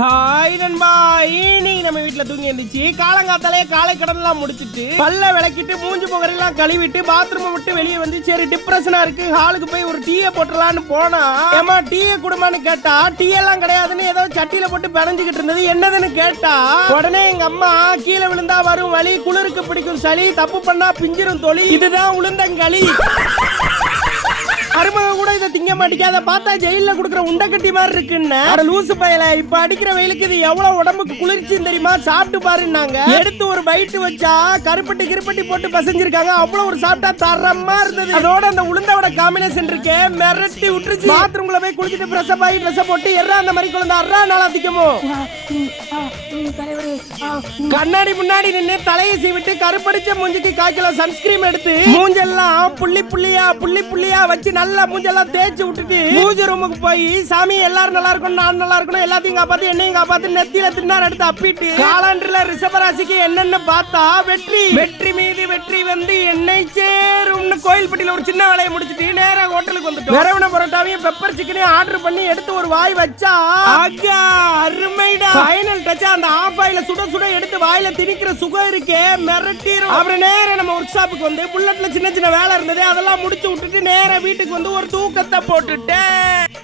Hi நண்பா, இன்னைக்கு நம்ம வீட்டுல தூங்கி இருந்துச்சு. காலங்காத்தாலே காலை கடன்லாம் முடிச்சிட்டு பல்ல விளக்கிட்டு மூஞ்சி முகரெல்லாம் கழுவிட்டு பாத்ரூம் விட்டு வெளியே வந்து சரி டிப்ரெஷனா இருக்கு ஹாலுக்கு போய் ஒரு டீயை போட்டுலான்னு போனா ஏமா டீயை குடுமான்னு கேட்டா டீ எல்லாம் கிடையாதுன்னு ஏதோ சட்டியில போட்டு பிணைஞ்சுக்கிட்டு இருந்தது. என்னதுன்னு கேட்டா உடனே எங்க அம்மா கீழே விழுந்தா வரும் வலி, குளிருக்கு பிடிக்கும் சளி, தப்பு பண்ணா பிஞ்சிரும் தொழி, இதுதான் உளுந்தங்களி. அருமக கூட இதை திங்க மாட்டேங்காத பார்த்தா ஜெயில குடுக்குற உண்டக்கட்டி மாதிரி இருக்குன்னு லூசு பயல. இப்ப அடிக்கிற வெயிலுக்கு இது எவ்வளவு உடம்புக்கு குளிர்ச்சின்னு தெரியுமா? சாப்பிட்டு பாருன்னாங்க. எடுத்து ஒரு பைட்டு வச்சா கருப்பட்டி கிருப்பட்டி போட்டு பசஞ்சிருக்காங்க. அவ்வளவு ஒரு சாப்பிட்டா தரமா இருந்தது. அதோட அந்த உளுந்தோட காம்பினேஷன் இருக்கே மிரட்டி விட்டுருச்சு. பாத்ரூம்ல போய் குளிச்சுட்டு ஃப்ரெஷ் ஆகி ட்ரெஸ் போட்டு எறா அந்த மாதிரி குழந்தை அறா நாள் அதிகமோ கண்ணாடி முன்னாடி நின்று தலையை சீவிட்டு கருப்படிச்ச மூஞ்சிக்கு காய்ச்சல சன்ஸ்கிரீம் எடுத்து மூஞ்செல்லாம் புள்ளி புள்ளியா வச்சு நல்லா மூஞ்செல்லாம் தேய்ச்சி விட்டுட்டு பூஜை ரூமுக்கு போய் சாமி எல்லாரும் நல்லா இருக்கணும், நான் நல்லா இருக்கணும், எல்லாத்தையும் காப்பாத்து என்னையும் காப்பாத்து நெத்தியில தின்னார் எடுத்து அப்பிட்டு காலாண்டுல ரிஷபராசிக்கு என்னன்னு பார்த்தா வெற்றி மீது வெற்றி வந்து என்னை சேரும்னு கோயில்பட்டியில ஒரு சின்ன வேலையை முடிச்சுட்டு நேரா ஹோட்டலுக்கு வந்துட்டோம். வெரவன பரோட்டாவையும் பெப்பர் சிக்கனையும் ஆர்டர் பண்ணி எடுத்து ஒரு வாய் வச்சா அருமைடா. ஃபைனல் டச்சா அந்த ஆஃப் ஆயில சுட சுட எடுத்து வாயில திணிக்கிற சுகம் இருக்கே மிரட்டிரும். அப்புறம் நேரா நம்ம ஒர்க் ஷாப்புக்கு வந்து புல்லட்ல சின்ன சின்ன வேலை இருந்தது அதெல்லாம் முடிச்சு விட்டுட்டு நேரா வீட்டுக்கு வந்து ஒரு தூக்கத்தை போட்டுட்டேன்.